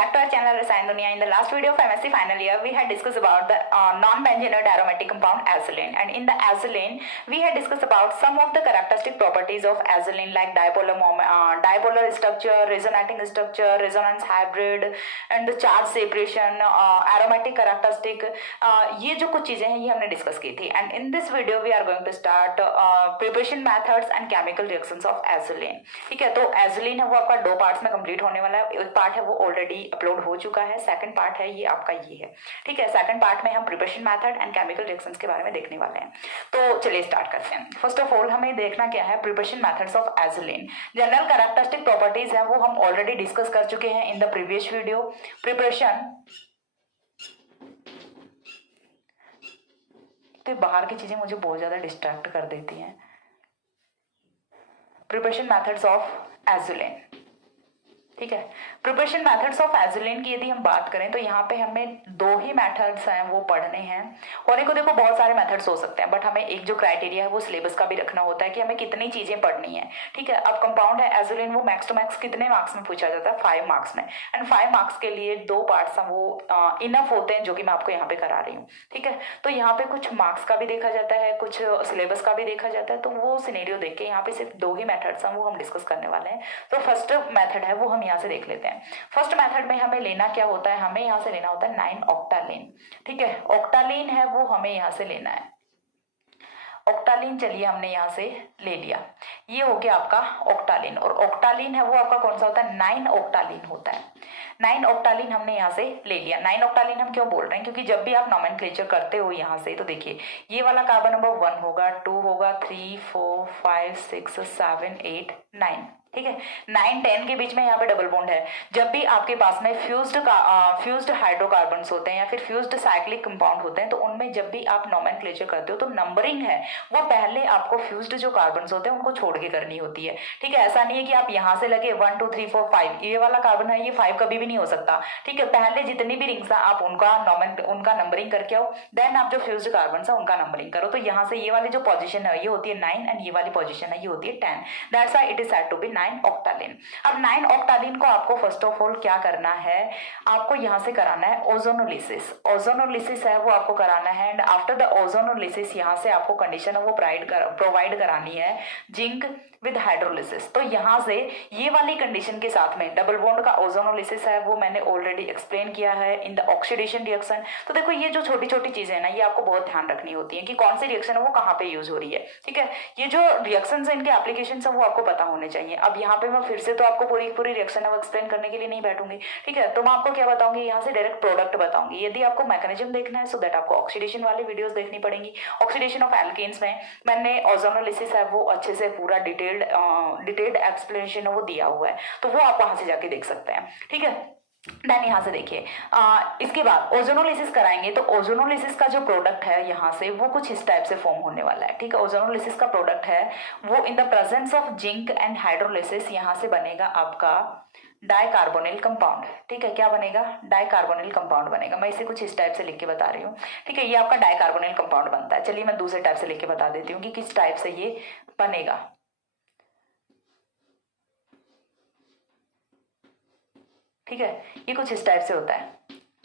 back to our channel Rasayan Dunia. In the last video of MSc final year, we had discussed about the non-benzenoid aromatic compound azulene, and in the azulene, we had discussed about some of the characteristic properties of azulene like dipolar structure, resonating structure, resonance hybrid, and the charge separation, aromatic characteristic. ये जो कुछ चीजें हैं ये हमने discuss की थी. And in this video, we are going to start preparation methods and chemical reactions of azulene. ठीक है, तो azulene है वो आपका दो पार्ट्स में कंप्लीट होने वाला है. एक पार्ट है वो ऑलरेडी अपलोड हो चुका है, सेकंड पार्ट है ये आपका ये है. ठीक है, सेकंड पार्ट में हम preparation method and chemical reactions के बारे में देखने वाले हैं. तो चलिए स्टार्ट करते हैं. फर्स्ट ऑफ ऑल हमें देखना क्या है, preparation methods of azulene. General characteristic properties है वो हम ऑलरेडी डिस्कस कर चुके हैं in the previous video. Preparation, तो बाहर की चीजें मुझे बहुत ज्यादा डिस्ट्रैक्ट कर देती हैं. Preparation methods of azulene. ठीक है, प्रिपरेशन मेथड्स ऑफ एजुलिन की यदि हम बात करें तो यहाँ पे हमें दो ही मेथड्स हैं वो पढ़ने हैं. होने को देखो बहुत सारे मेथड्स हो सकते हैं, बट हमें एक जो क्राइटेरिया है वो सिलेबस का भी रखना होता है कि हमें कितनी चीजें पढ़नी है. ठीक है, अब कंपाउंड है एजुलिन, वो मैक्स टू मैक्स कितने मार्क्स में पूछा जाता है, 5 मार्क्स में. एंड 5 मार्क्स के लिए दो पार्ट्स हैं वो इनफ होते हैं जो कि मैं आपको यहाँ पे करा रही हूँ. ठीक है, तो यहाँ पे कुछ मार्क्स का भी देखा जाता है, कुछ सिलेबस का भी देखा जाता है. तो वो सिनेरियो देख के यहाँ पे सिर्फ दो ही मेथड्स हैं वो हम डिस्कस करने वाले हैं. तो फर्स्ट मेथड है वो हम यहाँ से देख लेते हैं. फर्स्ट मेथड में हमें लेना क्या होता है, हमें यहां से लेना होता है 9 ऑक्टालीन. ठीक है, ऑक्टालीन है वो हमें यहां से लेना है. ऑक्टालीन चलिए हमने यहां से ले लिया, ये हो गया आपका ऑक्टालीन. और ऑक्टालीन है वो आपका कौन सा होता है, 9 ऑक्टालीन होता है. 9 ऑक्टालीन हमने यहाँ से ले लिया. 9 ऑक्टालीन हम क्यों बोल रहे हैं, क्योंकि जब भी आप नोमेनक्लेचर करते हो यहाँ से तो देखिए ये वाला कार्बन नंबर 1 होगा, 2 होगा, 3, 4, 5, 6, 7, 8, 9. ठीक है, 9, 10 के बीच में यहाँ पे डबल बॉन्ड है. जब भी आपके पास में फ्यूज्ड हाइड्रोकार्बन्स होते हैं या फिर फ्यूज्ड साइक्लिक कंपाउंड होते हैं तो उनमें जब भी आप नोमेनक्लेचर करते हो तो नंबरिंग है वो पहले आपको फ्यूज्ड जो कार्बन्स होते हैं उनको छोड़ के करनी होती है. ठीक है, ऐसा नहीं है कि आप यहाँ से लगे 1, 2, 3, 4, 5 ये वाला कार्बन है ये 5 कभी भी नहीं हो सकता. ठीक है, पहले जितनी भी रिंग्स है आप उनका नंबरिंग करके आओ, देन आप जो फ्यूज्ड कार्बन्स है उनका नंबरिंग करो. तो यहाँ से ये वाली जो पोजिशन है ये होती है 9 एंड ये वाली पोजिशन है ये होती है 10. That's why it is said to be 9 octalene. अब 9 ऑक्टालीन को आपको फर्स्ट ऑफ ऑल क्या करना है, आपको यहां से कराना है ओजोनोलिसिस. ओजोनोलिसिस है वो आपको कराना है. एंड आफ्टर द ओजोनोलिसिस यहां से आपको कंडीशन है वो प्रोवाइड करानी है जिंक विद हाइड्रोलिसिस. तो यहां से ये वाली कंडीशन के साथ में डबल बॉन्ड का ओजोनोलिसिस है वो मैंने ऑलरेडी एक्सप्लेन किया है इन द ऑक्सीडेशन रिएक्शन. तो देखो ये जो छोटी छोटी चीजें है ना ये आपको बहुत ध्यान रखनी होती है कि कौन सी रिएक्शन है वो कहाँ पे यूज हो रही है. ठीक है, ये जो रिएक्शन है इनके एप्लीकेशन है वो आपको पता होने चाहिए. अब यहाँ पे मैं फिर से तो आपको पूरी रिएक्शन है वो एक्सप्लेन करने के लिए नहीं बैठूंगी. ठीक है, तो मैं आपको क्या बताऊंगी, यहाँ से डायरेक्ट प्रोडक्ट बताऊंगी. यदि आपको मैकेनिज्म देखना है सो दैट आपको ऑक्सीडेशन वाली वीडियोस देखनी पड़ेंगी. ऑक्सीडेशन ऑफ एल्केन्स में मैंने ओजोनोलिसिस है वो अच्छे से पूरा डिटेल्ड एक्सप्लेनेशन वो दिया हुआ है, तो वो आप वहां से जाके देख सकते हैं. ठीक है, देन यहाँ से देखिए इसके बाद ओजोनोलिसिस कराएंगे तो ओजोनोलिसिस का जो प्रोडक्ट है यहाँ से वो कुछ इस टाइप से फॉर्म होने वाला है. ठीक है, ओजोनोलिसिस का प्रोडक्ट है वो in the presence of zinc and hydrolysis यहाँ से बनेगा आपका डाइकार्बोनिल कंपाउंड. ठीक है, क्या बनेगा, डाइकार्बोनिल कंपाउंड बनेगा. मैं इसे कुछ इस टाइप से लिख के बता रही हूँ. ठीक है, ये आपका डाइकार्बोनिल कंपाउंड बनता है. चलिए मैं दूसरे टाइप से लिख के बता देती हूँ कि किस टाइप से ये बनेगा. ठीक है, ये कुछ इस टाइप से होता है,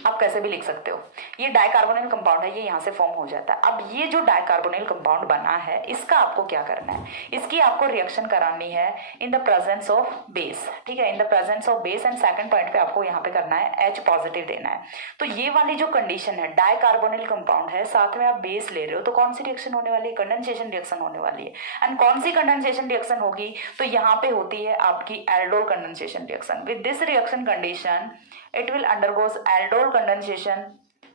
आप कैसे भी लिख सकते हो. ये डाइकार्बोनिल कंपाउंड है, ये यहाँ से फॉर्म हो जाता है. अब ये जो डाइकार्बोनिल कंपाउंड बना है इसका आपको क्या करना है, इसकी आपको रिएक्शन करानी है in the presence of base. ठीक है, in the presence of base. And second point पे आपको यहाँ पे करना है H पॉजिटिव देना है. तो ये वाली जो कंडीशन है डाइकार्बोनिल कंपाउंड है साथ में आप बेस ले रहे हो तो कौन सी रिएक्शन होने वाली है, कंडेंसेशन रिएक्शन होने वाली है. एंड कौन सी कंडेंसेशन रिएक्शन होगी, तो यहाँ पे होती है आपकी aldol condensation reaction. With this reaction condition it will undergoes aldol condensation,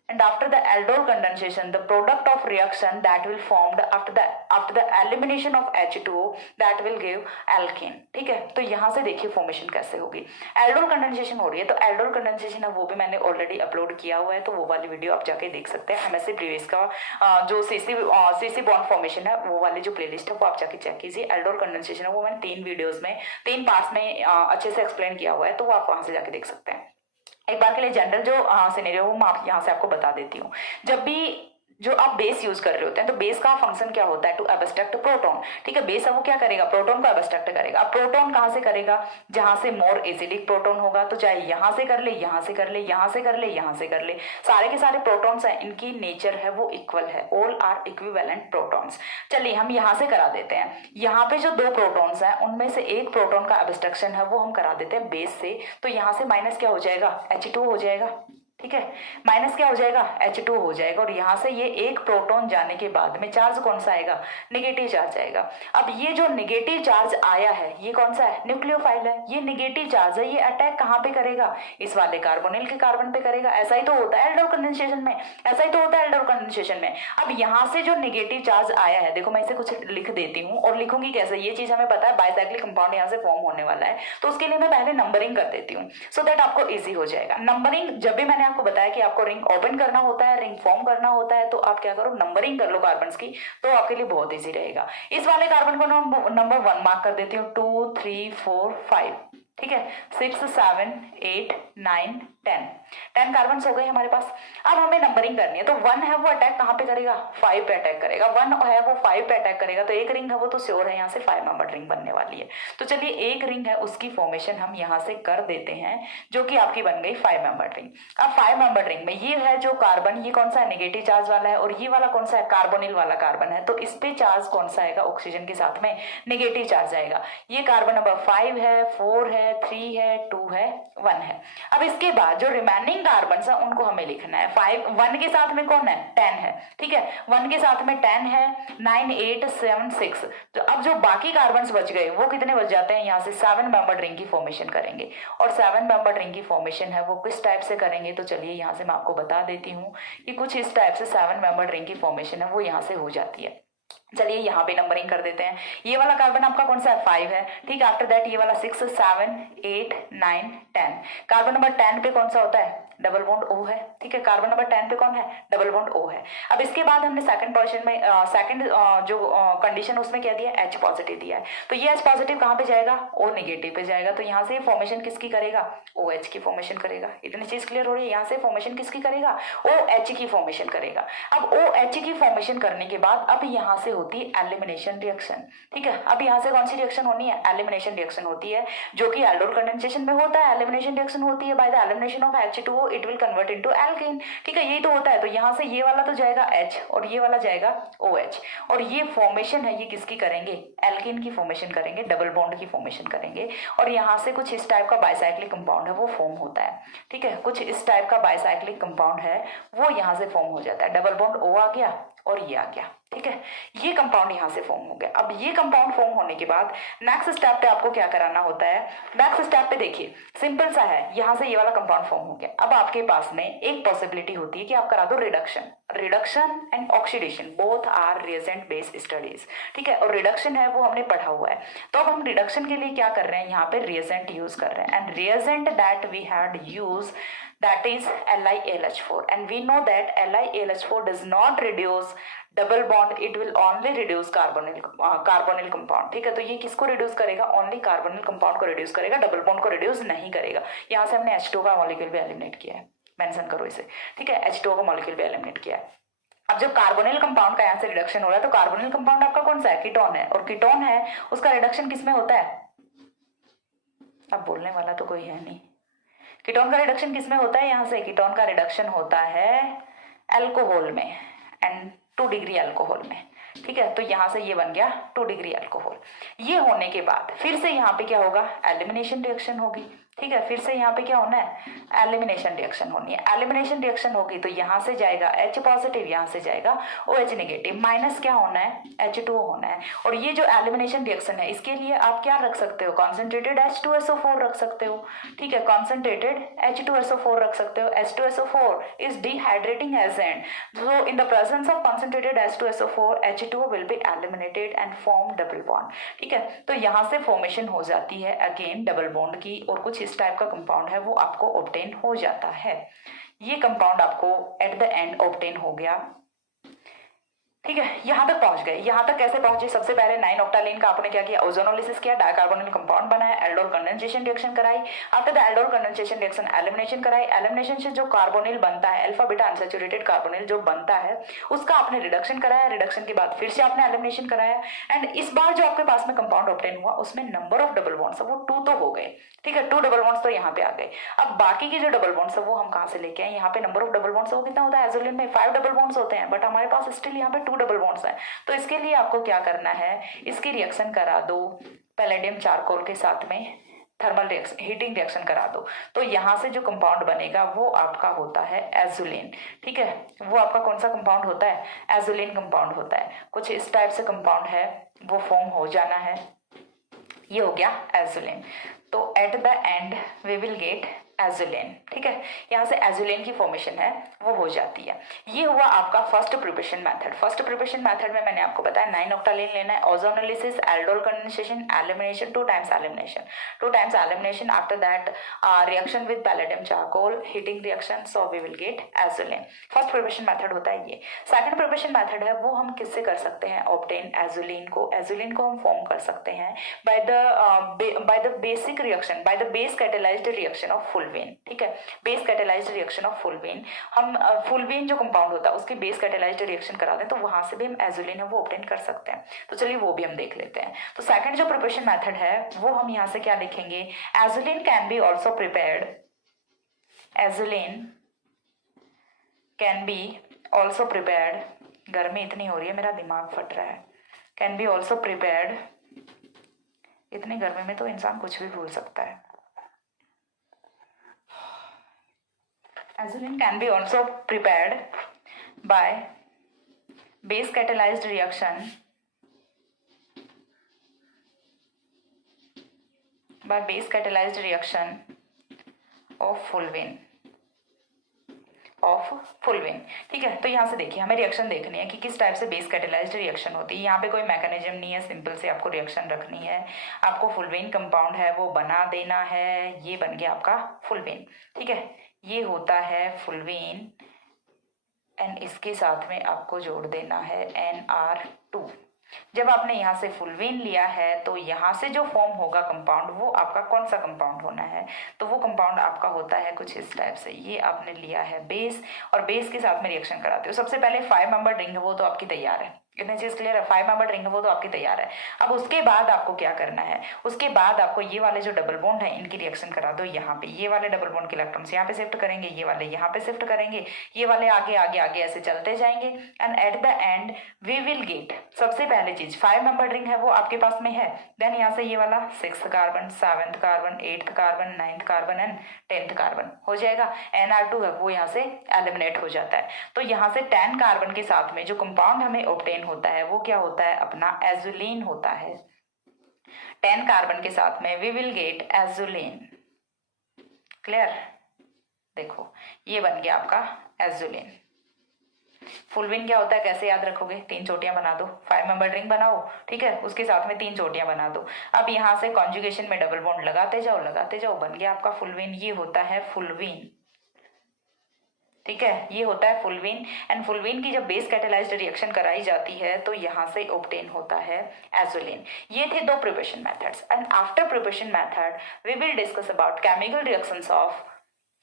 and after the aldol condensation the product of reaction that will formed after the elimination of H2O that will give alkene. ठीक है, तो यहाँ से देखिए formation कैसे होगी. Aldol condensation हो रही है तो एल्डोल कंडेंसेशन है वो भी मैंने ऑलरेडी अपलोड किया हुआ है, तो वो वाली वीडियो आप जाके देख सकते हैं. एमएससी प्रीवियस का जो सीसी बॉन्ड फॉर्मेशन है वो वाली जो प्लेलिस्ट है वो आप जाके चेक कीजिए. एल्डोल कंडेंसेशन है वो मैंने 3 वीडियोज में 3 पार्ट्स में अच्छे से एक्सप्लेन किया हुआ है, तो वो आप वहां से जाके देख सकते हैं. एक बार के लिए जनरल जो सिनेरियो वो मैं यहाँ से आपको बता देती हूँ. जब भी जो आप बेस यूज कर रहे होते हैं, तो बेस का फंक्शन क्या होता है, टू एब्स्ट्रैक्ट प्रोटॉन। ठीक है, बेस है वो क्या करेगा, प्रोटॉन को एब्स्ट्रैक्ट करेगा। अब प्रोटॉन कहाँ से करेगा, जहां से मोर एसिडिक प्रोटॉन होगा, तो चाहे यहां से कर ले, यहां से कर ले, यहां से कर ले, यहां से कर ले, सारे के सारे प्रोटॉन्स हैं, इनकी नेचर है वो इक्वल है, ऑल आर इक्विवेलेंट प्रोटॉन्स। चलिए हम यहां से करा देते हैं, यहाँ पे जो दो प्रोटॉन्स हैं उनमें से एक प्रोटॉन का एब्स्ट्रैक्शन है वो हम करा देते हैं बेस से, तो यहाँ से माइनस क्या हो जाएगा, H2 हो जाएगा। ठीक है, माइनस क्या हो जाएगा, H2 हो जाएगा, और यहां से ये एक प्रोटॉन जाने के बाद में चार्ज कौन सा आएगा, नेगेटिव चार्ज आएगा। अब ये जो नेगेटिव चार्ज आया है ये कौन सा है, न्यूक्लियोफाइल है, ये नेगेटिव चार्ज है, ये अटैक कहाँ पे करेगा, इस वाले कार्बोनिल के कार्बन पे करेगा। ऐसा ही तो होता है एल्डोल कंडेंसेशन में, ऐसा ही तो होता है एल्डोल कंडेंसेशन में। अब यहाँ से जो नेगेटिव चार्ज आया है, देखो मैं इसे कुछ लिख देती हूँ, और लिखूंगी कैसे, ये चीज हमें पता है बाइसाइक्लिक कंपाउंड यहाँ से फॉर्म होने वाला है, तो उसके लिए मैं पहले नंबरिंग कर देती हूँ सो दैट आपको ईजी हो जाएगा। नंबरिंग जब भी मैंने आपको बताया कि आपको रिंग ओपन करना होता है, रिंग फॉर्म करना होता है, तो आप क्या करो, नंबरिंग कर लो कार्बन्स की, तो आपके लिए बहुत इजी रहेगा। इस वाले कार्बन को नंबर 1 मार्क कर देती हूँ, 2 3 4 5, ठीक है, 6 7 8 9 10 कार्बन हो गए हमारे पास। अब हमें नंबरिंग करनी है, तो 1 है वो अटैक कहाँ पे करेगा, 5 पे अटैक करेगा, 1 है वो 5 पे अटैक करेगा, तो एक रिंग है वो तो श्योर है यहाँ से 5 मेंबर रिंग बनने वाली है। तो चलिए एक रिंग है उसकी फॉर्मेशन हम यहाँ से कर देते हैं, जो कि आपकी बन गई 5 मेंबर रिंग। अब 5 मेंबर रिंग में ये है जो कार्बन, ये कौन सा है, नेगेटिव चार्ज वाला है, और ये वाला कौन सा है, कार्बोनिल वाला कार्बन है, तो इस पे चार्ज कौन सा आएगा, ऑक्सीजन के साथ में नेगेटिव चार्ज आएगा। ये कार्बन नंबर 5 है, 4 है, 3 है, 2 है, 1 है। अब इसके बाद जो रिमेनिंग कार्बन है उनको हमें लिखना है। 1 के साथ में कौन है, 10 है, ठीक है, 1 के साथ में 10 है, 9 8 7 6। तो अब जो बाकी कार्बन बच गए वो कितने बच जाते हैं, यहाँ से 7 मेंबर्ड रिंग की फॉर्मेशन करेंगे। और 7 मेंबर्ड रिंग की फॉर्मेशन है वो किस टाइप से करेंगे, तो चलिए यहाँ से मैं आपको बता देती हूँ कि कुछ इस टाइप से 7 मेंबर्ड रिंग की फॉर्मेशन है वो यहाँ से हो जाती है। चलिए यहाँ पे नंबरिंग कर देते हैं। ये वाला कार्बन आपका कौन सा है, 5 है, ठीक है। आफ्टर दैट ये वाला 6 7 8 9 10। कार्बन नंबर 10 पे कौन सा होता है, डबल बॉन्ड O है, ठीक है। कार्बन नंबर 10 पे कौन है, डबल बॉन्ड O है। अब इसके बाद हमने सेकंड पोजीशन में सेकंड जो कंडीशन उसमें क्या दिया, H पॉजिटिव दिया है, तो ये H पॉजिटिव कहाँ पे जाएगा, O नेगेटिव पे जाएगा, तो यहाँ से फॉर्मेशन किसकी करेगा, OH की फॉर्मेशन करेगा। इतनी चीज क्लियर हो रही है, यहाँ से फॉर्मेशन किसकी करेगा, OH की फॉर्मेशन करेगा। अब OH की फॉर्मेशन करने के बाद अब यहाँ से होती है एलिमिनेशन रिएक्शन, ठीक है। अब यहाँ से कौन सी रिएक्शन होनी है, एलिमिनेशन रिएक्शन होती है, जो कि एल्डोल कंडेंसेशन में होता है। एलिमिनेशन रिएक्शन होती है by the elimination of H2O it will convert into alkene, ठीक है, यही तो होता है। तो यहाँ से ये वाला तो जाएगा H और ये वाला जाएगा OH, और ये फॉर्मेशन है ये किसकी करेंगे, एल्केन की फॉर्मेशन करेंगे, डबल बॉन्ड की फॉर्मेशन करेंगे, और यहाँ से कुछ इस टाइप का बाइसाइक्लिक कंपाउंड है वो फॉर्म होता है, ठीक है। कुछ इस टाइप का बाइसाइक्लिक कंपाउंड है वो यहाँ से फॉर्म हो जाता है, डबल बॉन्ड O आ गया और ये आ गया, ठीक है। ये कंपाउंड यहाँ से फॉर्म हो गया। अब ये कंपाउंड फॉर्म होने के बाद नेक्स्ट स्टेप पे आपको क्या कराना होता है, नेक्स्ट स्टेप पे देखिए सिंपल सा है, यहाँ से ये वाला कंपाउंड फॉर्म हो गया। अब आपके पास में एक पॉसिबिलिटी होती है कि आप करा दो reduction. Reduction and oxidation both are reagent based studies, ठीक है, और रिडक्शन है वो हमने पढ़ा हुआ है। तो अब हम रिडक्शन के लिए क्या कर रहे हैं, यहाँ पे रिएजेंट यूज कर रहे हैं, and reagent that we had use that is LiAlH4, and we know that LiAlH4 does not reduce double bond, it will only reduce carbonyl compound, ठीक है। तो ये किसको रिड्यूस करेगा, ओनली कार्बोनिल कंपाउंड को रिड्यूस करेगा, डबल बॉन्ड को reduce नहीं करेगा। यहाँ से हमने H2 का मॉलिक्यूल भी एलिमिनेट किया है, मेंशन करो इसे, ठीक है, H2 का मॉलिक्यूल भी एलिमिनेट किया है। अब जब कार्बोनिल कंपाउंड का यहाँ से रिडक्शन हो रहा है, तो कार्बोनिल कंपाउंड आपका कौन सा है, कीटोन है, और कीटोन है उसका रिडक्शन किसमें होता है, अब बोलने वाला तो कोई है नहीं। कीटोन का रिडक्शन किसमें होता है, यहाँ से कीटोन का रिडक्शन होता है अल्कोहल में, एंड 2 डिग्री अल्कोहल में, ठीक है। तो यहाँ से ये बन गया 2 डिग्री अल्कोहल। ये होने के बाद फिर से यहाँ पे क्या होगा, एलिमिनेशन रिएक्शन होगी, ठीक है। फिर से यहाँ पे क्या होना है, एलिमिनेशन रिएक्शन होनी है। एलिमिनेशन रिएक्शन होगी तो यहाँ से जाएगा H पॉजिटिव, यहाँ से जाएगा OH नेगेटिव, माइनस क्या होना है, H2O होना है। और ये जो एलिमिनेशन रिएक्शन है इसके लिए आप क्या रख सकते हो, कॉन्सेंट्रेटेड H2SO4 रख सकते हो, ठीक है, कॉन्सेंट्रेटेड H2SO4 रख सकते हो। H2SO4 is dehydrating agent, so in the presence of concentrated H2SO4 H2O will be eliminated and form double bond, ठीक है। तो यहाँ से फॉर्मेशन हो जाती है अगेन डबल बॉन्ड की, और कुछ इस टाइप का कंपाउंड है वो आपको ऑब्टेन हो जाता है। ये कंपाउंड आपको एट द एंड ऑब्टेन हो गया, ठीक है, यहाँ तक पहुंच गए। यहाँ तक कैसे पहुंचे? सबसे पहले 9 ऑक्टालेन का आपने क्या किया, ओजोनोलिसिस किया, डाइकार्बोनिल कंपाउंड बनाया, एल्डोल कंडेंसेशन रिएक्शन कराई। After the aldol condensation reaction elimination कराई। एलिमिनेशन से जो कार्बोनिल बनता है, अल्फा बीटा अनसैचुरेटेड कार्बोनिल जो बनता है, उसका आपने रिडक्शन कराया। रिडक्शन के बाद फिर से आपने एलिमिनेशन कराया एंड इस बार जो आपके पास में कंपाउंड ऑब्टेन हुआ उसमें नंबर ऑफ डबल बॉन्ड्स वो 2 तो हो गए। ठीक है, 2 डबल बॉन्ड्स तो यहाँ पे आ गए। अब बाकी के जो डबल बॉन्ड्स है वो हम कहाँ से लेके आए? यहाँ पे नंबर ऑफ डबल बॉन्ड्स वो कितना होता है? एज़ोलिन में 5 डबल बॉन्ड्स होते हैं, बट हमारे पास स्टिल यहाँ पे 2 डबल बॉन्ड्स हैं। तो इसके लिए आपको क्या करना है, इसकी रिएक्शन करा दो पैलेडियम चारकोल के साथ में, थर्मल रिएक्शन, हीटिंग रिएक्शन करा दो। तो यहाँ से जो कंपाउंड बनेगा वो आपका होता है एज़ोलिन। ठीक है, वो आपका कौन सा कंपाउंड होता है? एज़ोलिन कंपाउंड होता है। कुछ इस टाइप से कंपाउंड है, वो फॉर्म हो जाना है। ये हो गया एज़ोलिन। तो at the end we will get azulene. ठीक है, यहाँ से एज़ोलिन की फॉर्मेशन है वो हो जाती है। ये हुआ आपका first preparation method. First preparation method में मैंने आपको बताया 9 ऑक्टालेन लेना है, ozonolysis, aldol condensation, elimination, 2 times elimination, 2 times elimination. After that reaction with palladium charcoal, heating reaction, so we will get azulene. First preparation method होता है ये। Second preparation method है वो हम किससे कर सकते हैं? ऑब्टेन एज़ोलिन को। एज़ोलिन को हम फॉर्म कर सकते हैं by the basic reaction, by the base catalysed reaction of fulvene. ठीक है, base catalysed reaction of fulvene. हम फुलवेन जो कंपाउंड होता है उसकी बेस कैटेलाइज्ड रिएक्शन करा दें तो वहां से भी हम एज़ोलिन है वो ऑब्टेन कर सकते हैं। तो चलिए वो भी हम देख लेते हैं। तो सेकंड जो प्रिपरेशन मेथड है वो हम यहाँ से क्या लिखेंगे? Azulene can be also prepared, azulene can be also prepared, गर्मी इतनी हो रही है मेरा दिमाग फट रहा है, कैन बी ऑल्सो प्रिपेयर्ड, इतनी गर्मी में तो इंसान कुछ भी भूल सकता है। Azulin can be also prepared by base catalyzed reaction of fulvene, ठीक है। तो यहाँ से देखिए हमें रिएक्शन देखनी है कि किस टाइप से बेस कैटेलाइज्ड रिएक्शन होती है। यहाँ पे कोई मैकेनिज्म नहीं है, सिंपल से आपको रिएक्शन रखनी है। आपको फुलवेन कंपाउंड है वो बना देना है। ये बन गया आपका फुलवेन। ठीक है, ये होता है फुलवेन एंड इसके साथ में आपको जोड़ देना है NR2। जब आपने यहाँ से फुलवेन लिया है तो यहाँ से जो फॉर्म होगा कंपाउंड वो आपका कौन सा कंपाउंड होना है? तो वो कंपाउंड आपका होता है कुछ इस टाइप से। ये आपने लिया है बेस और बेस के साथ में रिएक्शन कराते हो। सबसे पहले 5 मेंबर रिंग वो तो आपकी तैयार है, इतनी चीज क्लियर है। 5 मेंबर रिंग वो तो आपकी तैयार है। अब उसके बाद आपको क्या करना है? उसके बाद आपको ये वाले जो डबल बॉन्ड है इनकी रिएक्शन करा दो। यहाँ पे ये वाले डबल बॉन्ड के इलेक्ट्रॉन्स यहाँ पे शिफ्ट करेंगे, ये वाले यहाँ पे शिफ्ट करेंगे, ये वाले आगे आगे आगे ऐसे चलते जाएंगे and at the end we will get, सबसे पहले चीज 5 मेंबर रिंग है वो आपके पास में है। देन यहाँ से ये वाला 6th carbon, 7th carbon, 8th carbon, 9th carbon and 10th carbon हो जाएगा। NR2 है वो यहाँ से एलिमिनेट हो जाता है। तो यहाँ से 10 कार्बन के साथ में जो कंपाउंड हमें ऑब्टेन होता है वो क्या होता है? अपना एज़ोलिन होता है। 10 कार्बन के साथ में वी विल गेट एज़ोलिन। क्लियर? देखो ये बन गया आपका एज़ोलिन। फुलवेन क्या होता है, कैसे याद रखोगे? 3 चोटियां बना दो, 5 मेंबर रिंग बनाओ, ठीक है, उसके साथ में 3 चोटियां बना दो। अब यहाँ से कॉन्जुगेशन में डबल बॉन्ड लगाते जाओ, बन गया आपका फुलवेन। ये होता है फुलवेन। ठीक है, ये होता है फुलवेन एंड फुलवेन की जब बेस कैटेलाइज्ड रिएक्शन कराई जाती है तो यहाँ से ऑब्टेन होता है एज़ोलिन। ये थे 2 preparation methods and after preparation method we will discuss about chemical reactions of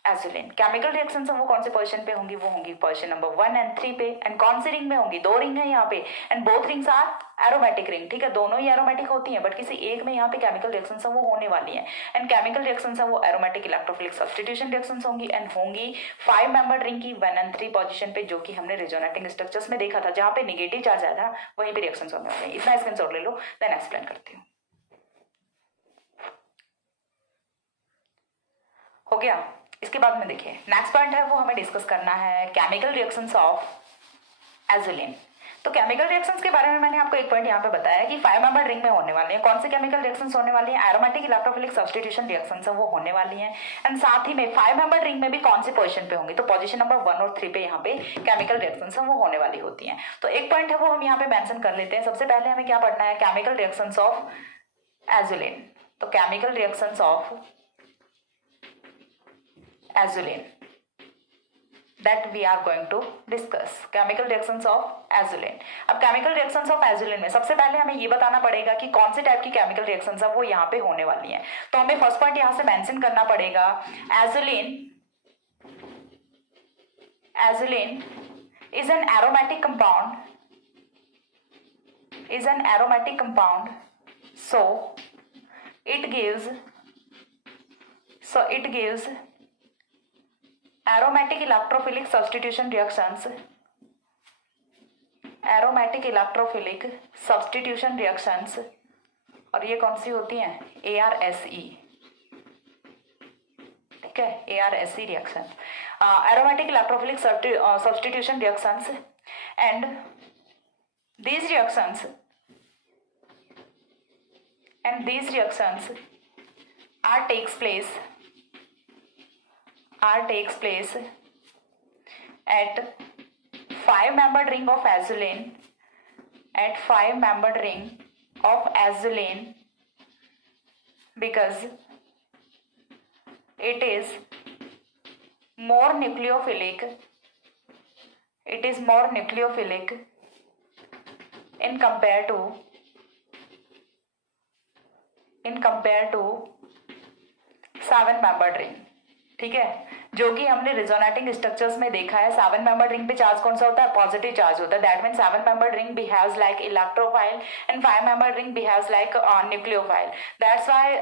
azulene. Chemical reactions वो कौन से पोजीशन पे होंगी? वो होंगी पोजीशन नंबर 1 एंड 3 पे। एंड कौन सी रिंग में होंगी? 2 रिंग है यहाँ पे and both rings are aromatic ring. ठीक है, दोनों ही एरोमेटिक होती हैं बट किसी एक में यहाँ पे केमिकल रिएक्शंस वो होने वाली हैं एंड केमिकल रिएक्शंस वो एरोमेटिक इलेक्ट्रोफिलिक सब्स्टिट्यूशन रिएक्शंस होंगी एंड होंगी 5 मेंबर रिंग की 1 एंड 3 पोजीशन पे, जो कि हमने रेजोनेटिंग स्ट्रक्चर्स में देखा था। जहाँ पे नेगेटिव चार्ज आया था वहीं पे रिएक्शंस होने वाले हैं। इतना स्क्रीनशॉट ले लो, देन एक्सप्लेन करती हूँ। हो गया? इसके बाद में देखिए नेक्स्ट पॉइंट है वो हमें डिस्कस करना है केमिकल रिएक्शंस ऑफ एज़ोलिन। तो केमिकल रिएक्शंस के बारे में मैंने आपको एक पॉइंट यहाँ पे बताया कि 5 मेंबर रिंग में होने वाली है। कौन से केमिकल रिएक्शंस होने वाली है? एरोमेटिक इलेक्ट्रोफिलिक सब्स्टिट्यूशन रिएक्शंस वो होने वाली हैं एंड साथ ही में 5 मेंबर रिंग में भी कौन सी पोजीशन पे होंगी? तो पोजीशन नंबर 1 और 3 पे यहाँ पे केमिकल रिएक्शंस वो होने वाली होती हैं। तो एक पॉइंट है वो हम यहाँ पे मेंशन कर लेते हैं। सबसे पहले हमें क्या पढ़ना है? Chemical reactions of azulene. तो chemical reactions of azulene, that we are going to discuss chemical reactions of azulene. अब केमिकल रिएक्शंस ऑफ एजुलिन में सबसे पहले हमें ये बताना पड़ेगा कि कौन से टाइप की केमिकल रिएक्शंस है वो यहाँ पे होने वाली हैं। तो हमें फर्स्ट पॉइंट यहाँ से मेंशन करना पड़ेगा, azulene is an aromatic compound, so it gives aromatic electrophilic substitution reactions, और ये कौन सी होती हैं, ARSE, ठीक है, ARSE reaction, aromatic electrophilic substitution reactions, and these reactions takes place at 5-membered ring of azulene, because it is more nucleophilic in compare to 7-membered ring, ठीक है, जो कि हमने रिजोनेटिंग स्ट्रक्चर्स में देखा है। 7-membered रिंग पे चार्ज कौन सा होता है, पॉजिटिव चार्ज होता है। That mean 7-membered ring behaves like electrophile and 5-membered ring behaves like nucleophile. That's why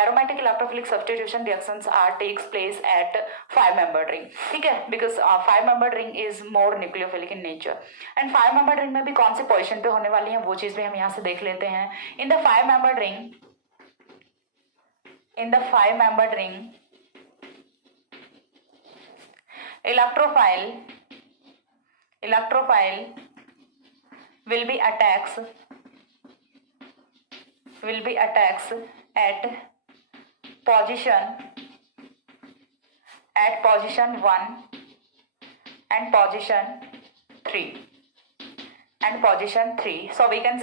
aromatic electrophilic substitution reactions takes place at 5-membered ring, ठीक है, because 5-membered ring is more nucleophilic in nature. And 5-membered ring में भी कौन सी position पे होने वाली है वो चीज भी हम यहाँ से देख लेते हैं। In the 5-membered ring electrophile will be attacks at position 1 and position 3. So we can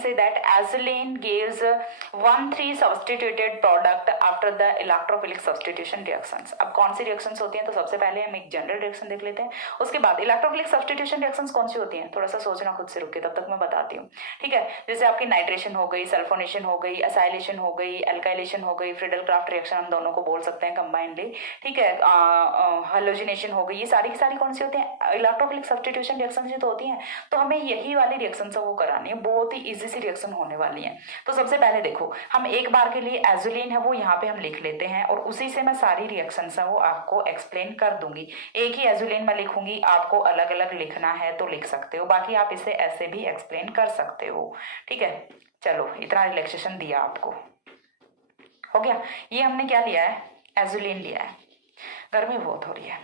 say that azulene gives 1,3 substituted product after the electrophilic substitution reactions। अब कौन सी रिएक्शंस होती हैं, तो सबसे पहले हम एक जनरल रिएक्शन देख लेते हैं, उसके बाद इलेक्ट्रोफिलिक सब्स्टिट्यूशन रिएक्शंस कौन सी होती हैं, थोड़ा सा सोचना खुद से रुक के, तब तक मैं बताती हूँ, ठीक है। जैसे आपकी नाइट्रेशन हो गई, सल्फोनेशन हो गई, एसाइलेशन हो गई, एल्काइलेशन हो गई, फ्रीडल क्राफ्ट रिएक्शन हम दोनों को बोल सकते हैं कंबाइनली, ठीक है, हेलोजिनेशन हो गई, ये सारी कौन सी होती हैं, इलेक्ट्रोफिलिक सब्स्टिट्यूशन रिएक्शंस तो होती हैं। तो हमें यही वाली रिएक्शन से वो करानी है, बहुत ही इजी सी रिएक्शन होने वाली है। तो सबसे पहले देखो, हम एक बार के लिए एजुलिन है वो यहाँ पे हम लिख लेते हैं, और उसी से मैं सारी रिएक्शंस है वो आपको एक्सप्लेन कर दूंगी। एक ही एजुलिन में लिखूंगी, आपको अलग अलग लिखना है तो लिख सकते हो, बाकी आप इसे ऐसे भी एक्सप्लेन कर सकते हो, ठीक है। चलो, इतना रिलैक्सेशन दिया आपको, हो गया। ये हमने क्या लिया है, एजुलिन लिया है, गर्मी बहुत हो रही है,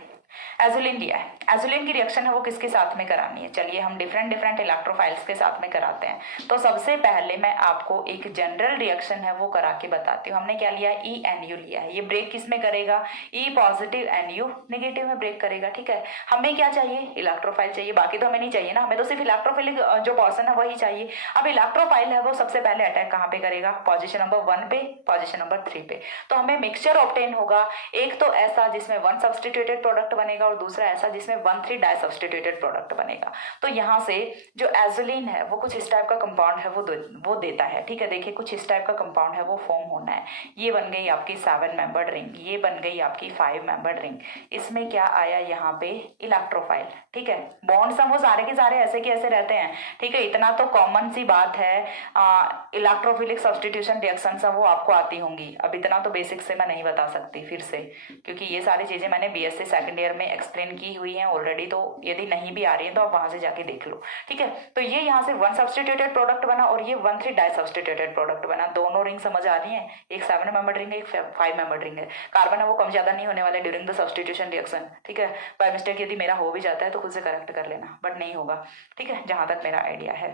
एजुलिन लिया है। एजुलिन की रिएक्शन है वो किसके साथ में करानी है, चलिए हम डिफरेंट इलेक्ट्रोफाइल्स के साथ में कराते हैं। तो सबसे पहले मैं आपको एक जनरल रिएक्शन है वो करा के बताती हूँ। हमने क्या लिया, ENU लिया है। ये ब्रेक किस में करेगा, E पॉजिटिव NU नेगेटिव में ब्रेक करेगा, ठीक है। हमें क्या चाहिए, इलेक्ट्रोफाइल चाहिए, बाकी तो हमें नहीं चाहिए ना, हमें तो सिर्फ इलेक्ट्रोफिलिक जो पोर्शन है वही चाहिए। अब इलेक्ट्रोफाइल है वो सबसे पहले अटैक कहाँ पे करेगा, पोजिशन नंबर 1 पे, पोजिशन नंबर 3 पे। तो हमें मिक्सचर ऑब्टेन होगा, एक तो ऐसा जिसमें 1 सब्स्टिट्यूटेड प्रोडक्ट बनेगा और दूसरा ऐसा जिसमें 1,3 डाई सब्स्टिट्यूटेड प्रोडक्ट बनेगा। तो यहाँ से जो एजुलिन है वो कुछ इस टाइप का कंपाउंड है वो देता है, ठीक है। देखिए, कुछ इस टाइप का कंपाउंड है वो फॉर्म होना है। ये बन गई आपकी 7-membered रिंग, ये बन गई आपकी 5-membered रिंग। इसमें क्या आया यहाँ पे, इलेक्ट्रोफाइल, ठीक है। बॉन्ड्स हम वो सारे के सारे ऐसे के ऐसे रहते हैं, ठीक है। इतना तो कॉमन सी बात है, इलेक्ट्रोफिलिक सब्स्टिट्यूशन रिएक्शंस वो आपको आती होंगी। अब इतना तो बेसिक से मैं नहीं बता सकती फिर से, क्योंकि ये सारी चीजें मैंने BSc सेकंड ईयर में एक्सप्लेन की हुई हैं ऑलरेडी। तो यदि नहीं भी आ रही है तो आप वहां से जाके देख लो, ठीक है। तो ये यहाँ से 1 सब्स्टिट्यूटेड प्रोडक्ट बना और ये 1,3 डाई सब्स्टिट्यूटेड प्रोडक्ट बना। दोनों रिंग समझ आ रही है, एक 7-membered रिंग है, एक 5-membered रिंग है। कार्बन है वो कम ज्यादा नहीं होने वाले ड्यूरिंग द सब्स्टिट्यूशन रिएक्शन, ठीक है। बाय मिस्टेक यदि मेरा हो भी जाता है तो खुद से करेक्ट कर लेना, बट नहीं होगा, ठीक है, जहां तक मेरा आइडिया है।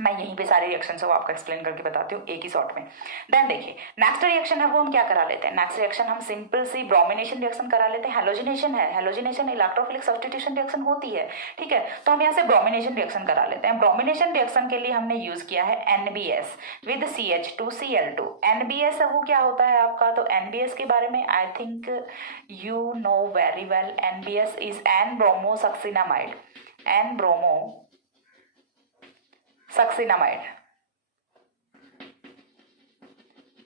मैं यहीं पे सारे रिएक्शन है वो आपको एक्सप्लेन करके बताती हूँ एक ही शॉट में। देन देखिए नेक्स्ट रिएक्शन है वो हम क्या करा लेते हैं, नेक्स्ट रिएक्शन हम सिंपल सी ब्रोमिनेशन रिएक्शन करा लेते हैं। हेलोजिनेशन है, हेलोजिनेशन इलेक्ट्रोफिलिक सब्स्टिट्यूशन रिएक्शन होती है, ठीक है। तो हम यहाँ से ब्रोमिनेशन रिएक्शन करा लेते हैं। ब्रोमिनेशन रिएक्शन के लिए हमने यूज किया है NBS विद CH2Cl2। NBS है वो क्या होता है आपका, तो NBS के बारे में I think you know very well. NBS is N bromo succinimide, N bromo succinimide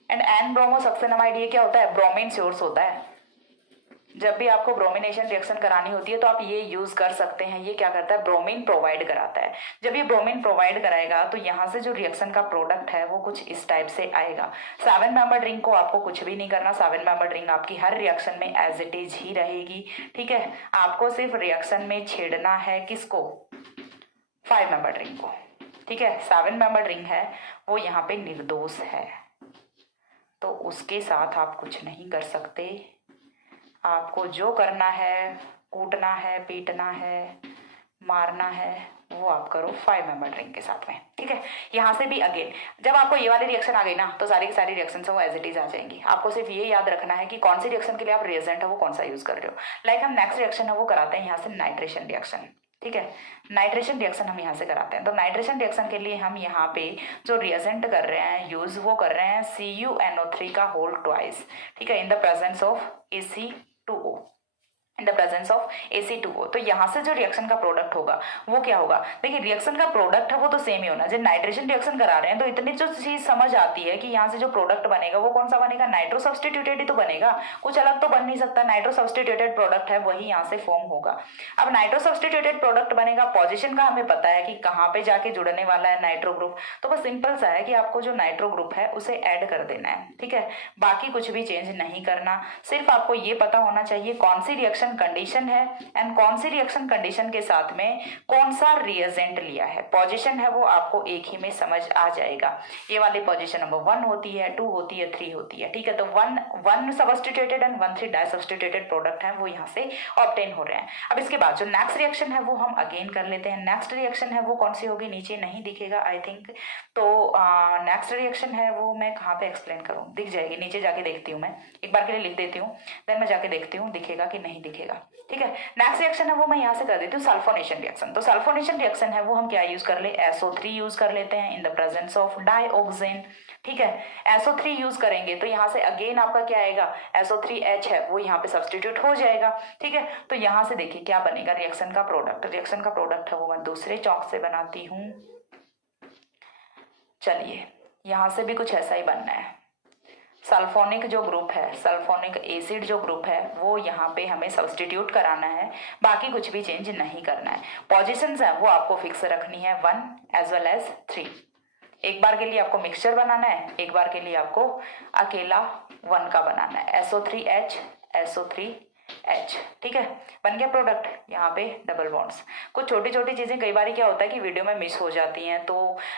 and N bromo succinimide ये क्या होता है, ब्रोमीन सोर्स होता है। जब भी आपको ब्रोमिनेशन रिएक्शन करानी होती है तो आप ये यूज कर सकते हैं। ये क्या करता है, ब्रोमीन प्रोवाइड कराता है। जब ये ब्रोमीन प्रोवाइड कराएगा तो यहाँ से जो रिएक्शन का प्रोडक्ट है वो कुछ इस टाइप से आएगा। 7 मेंबर रिंग को आपको कुछ भी नहीं करना, 7 मेंबर रिंग आपकी हर रिएक्शन में एज इट इज ही रहेगी, ठीक है। आपको सिर्फ रिएक्शन में छेड़ना है किसको, 5 मेंबर रिंग को, ठीक है। 7 मेंबर रिंग है वो यहाँ पे निर्दोष है, तो उसके साथ आप कुछ नहीं कर सकते। आपको जो करना है, कूटना है, पीटना है, मारना है, वो आप करो 5 मेंबर रिंग के साथ में, ठीक है। यहाँ से भी अगेन जब आपको ये वाली रिएक्शन आ गई ना तो सारी की सारी रिएक्शन वो एज इट इज आ जाएंगी। आपको सिर्फ ये याद रखना है कि कौन सी रिएक्शन के लिए आप रिएजेंट है वो कौन सा यूज कर रहे हो। लाइक हम नेक्स्ट रिएक्शन है वो कराते हैं यहाँ से नाइट्रेशन रिएक्शन, ठीक है। नाइट्रेशन रिएक्शन हम यहाँ से कराते हैं। तो नाइट्रेशन रिएक्शन के लिए हम यहाँ पे जो रिएजेंट कर रहे हैं यूज वो कर रहे हैं CuNO3 का होल ट्वाइस, ठीक है, in the presence of AC2O, in the presence of AC2O। तो यहाँ से जो रिएक्शन का प्रोडक्ट होगा वो क्या होगा, देखिए रिएक्शन का प्रोडक्ट है वो तो सेम ही होना। जब नाइट्रेशन रिएक्शन करा रहे हैं तो इतनी जो चीज समझ आती है कि यहाँ से जो प्रोडक्ट बनेगा वो कौन सा बनेगा, नाइट्रो सब्स्टिट्यूटेड ही तो बनेगा, कुछ अलग तो बन नहीं सकता। नाइट्रो सब्स्टिट्यूटेड प्रोडक्ट है वही यहाँ से फॉर्म होगा। अब नाइट्रो सब्स्टिट्यूटेड प्रोडक्ट बनेगा, पोजिशन का हमें पता है कि कहाँ पे जाके जुड़ने वाला है नाइट्रो ग्रुप, तो बस सिंपल सा है कि आपको जो नाइट्रो ग्रुप है उसे ऐड कर देना है, ठीक है। बाकी कुछ भी चेंज नहीं करना, सिर्फ आपको ये पता होना चाहिए कौन सी रिएक्शन कंडीशन है एंड कौन सी रिएक्शन कंडीशन के साथ में कौन सा रिएजेंट लिया है। पोजीशन है वो आपको एक ही में समझ आ जाएगा। ये वाली पोजीशन नंबर 1 होती है, 2 होती है, 3 होती है, ठीक है। तो 1 सब्स्टिट्यूटेड एंड 1 3 डाइसब्स्टिट्यूटेड प्रोडक्ट है वो यहाँ से ऑब्टेन हो रहे हैं। अब इसके बाद जो नेक्स्ट रिएक्शन है वो हम अगेन कर लेते हैं। नेक्स्ट रिएक्शन है वो कौन सी होगी, नीचे नहीं दिखेगा आई थिंक। तो नेक्स्ट रिएक्शन है वो मैं कहाँ पे एक्सप्लेन करूँ, दिख जाएगी, नीचे जाके देखती हूँ, मैं एक बार के लिए लिख देती हूँ, देन मैं जाके देखती हूँ दिखेगा कि नहीं दिखेगा, ठीक है। नेक्स्ट रिएक्शन है वो मैं यहाँ से कर देती हूँ सल्फोनेशन रिएक्शन। तो सल्फोनेशन रिएक्शन है वो हम क्या यूज कर ले, SO3 यूज कर लेते हैं in the presence of dioxin, ठीक है। SO3 यूज करेंगे तो यहाँ से अगेन आपका क्या आएगा, SO3H है वो यहाँ पे सब्स्टिट्यूट हो जाएगा, ठीक है। तो यहाँ से देखिए क्या बनेगा, रिएक्शन का प्रोडक्ट, रिएक्शन का प्रोडक्ट है वो मैं दूसरे चौक से बनाती हूँ। चलिए यहाँ से भी कुछ ऐसा ही बनना है। सल्फोनिक जो ग्रुप है, सल्फोनिक एसिड जो ग्रुप है वो यहाँ पे हमें सब्स्टिट्यूट कराना है, बाकी कुछ भी चेंज नहीं करना है। पोजीशंस है वो आपको फिक्स रखनी है 1 एज वेल एज 3। एक बार के लिए आपको मिक्सचर बनाना है, एक बार के लिए आपको अकेला 1 का बनाना है। SO3H SO3H, ठीक है, बन गया प्रोडक्ट। यहाँ पे डबल बॉन्ड्स, कुछ छोटी छोटी चीजें कई बार क्या होता है कि वीडियो में मिस हो जाती हैं। तो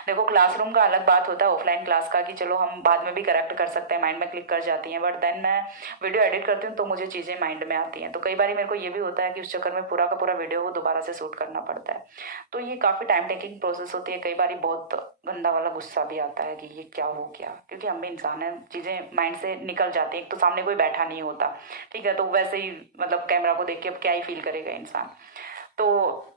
देखो क्लासरूम का अलग बात होता है, ऑफलाइन क्लास का कि चलो हम बाद में भी करेक्ट कर सकते हैं, माइंड में क्लिक कर जाती हैं, बट देन मैं वीडियो एडिट करती हूँ तो मुझे चीजें माइंड में आती हैं। तो कई बार मेरे को ये भी होता है कि उस चक्कर में पूरा का पूरा वीडियो को दोबारा से शूट करना पड़ता है। तो ये काफी टाइम टेकिंग प्रोसेस होती है। कई बार बहुत गंदा वाला गुस्सा भी आता है कि ये क्या हो गया, क्योंकि हम भी इंसान हैं, चीजें माइंड से निकल जाती हैं। एक तो सामने कोई बैठा नहीं होता, ठीक है, तो वैसे ही मतलब कैमरा को देख के अब क्या ही फील करेगा इंसान। तो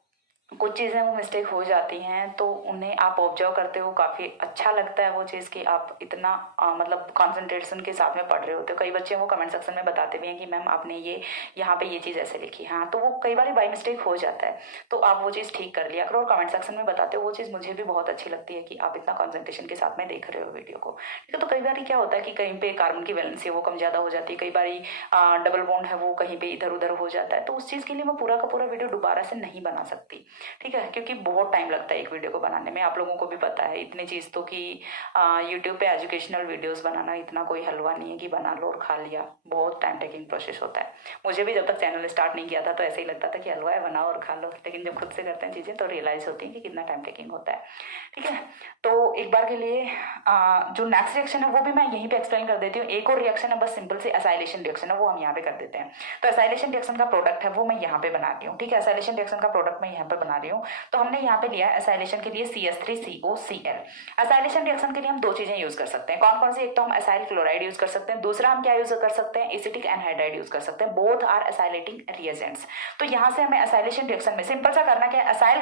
कुछ चीज़ें वो मिस्टेक हो जाती हैं तो उन्हें आप ऑब्जर्व करते हो, काफ़ी अच्छा लगता है वो चीज़ कि आप इतना मतलब कॉन्सेंट्रेशन के साथ में पढ़ रहे होते हो। कई बच्चे वो कमेंट सेक्शन में बताते भी हैं कि मैम आपने ये यहाँ पे ये चीज़ ऐसे लिखी, हाँ तो वो कई बार बाई मिस्टेक हो जाता है, तो आप वो चीज़ ठीक कर लिया करो और कमेंट सेक्शन में बताते हो। वो चीज़ मुझे भी बहुत अच्छी लगती है कि आप इतना कॉन्सेंट्रेशन के साथ में देख रहे हो वीडियो को, ठीक है। तो कई बार क्या होता है कि कहीं पे कार्बन की वैलेंसी वो कम ज़्यादा हो जाती है, कई बार डबल बॉन्ड है वो कहीं पर इधर उधर हो जाता है, तो उस चीज़ के लिए मैं पूरा का पूरा वीडियो दोबारा से नहीं बना सकती, ठीक है, क्योंकि बहुत टाइम लगता है एक वीडियो को बनाने में। आप लोगों को भी पता है इतनी चीज़ तो कि यूट्यूब पे एजुकेशनल वीडियोस बनाना इतना कोई हलवा नहीं है कि बना लो और खा लिया, बहुत टाइम टेकिंग प्रोसेस होता है। मुझे भी जब तक चैनल स्टार्ट नहीं किया था तो ऐसे ही लगता था कि हलवा है बनाओ और खा लो, लेकिन जब खुद से करते हैं चीज़ें तो रियलाइज़ होती है कि कितना टाइम टेकिंग होता है, ठीक है। तो एक बार के लिए जो नेक्स्ट रिएक्शन है वो भी मैं यहीं पर एक्सप्लेन कर देती हूँ। एक और रिएक्शन है बस सिंपल से एसाइलेशन रिएक्शन है, वो हम यहाँ पे कर देते हैं। तो एसाइलेशन रिएक्शन का प्रोडक्ट है वो मैं यहाँ पे बनाती हूँ, ठीक है। एसाइलेशन रिएक्शन का प्रोडक्ट मैं यहाँ पर बना रही हूँ। तो हमने यहाँ पे लिया है एसाइलेशन के लिए CH3COCl। एसाइलेशन रिएक्शन के लिए हम दो चीजें यूज कर सकते हैं, कौन कौन सी? एक तो हम एसाइल क्लोराइड यूज कर सकते हैं, दूसरा हम क्या यूज कर सकते हैं? एसिटिक एनहाइड्राइड यूज कर सकते हैं। Both are acylating reagents. तो यहाँ से हमें एसाइलेशन रिएक्शन में सिंपल सा करना क्या है, एसाइल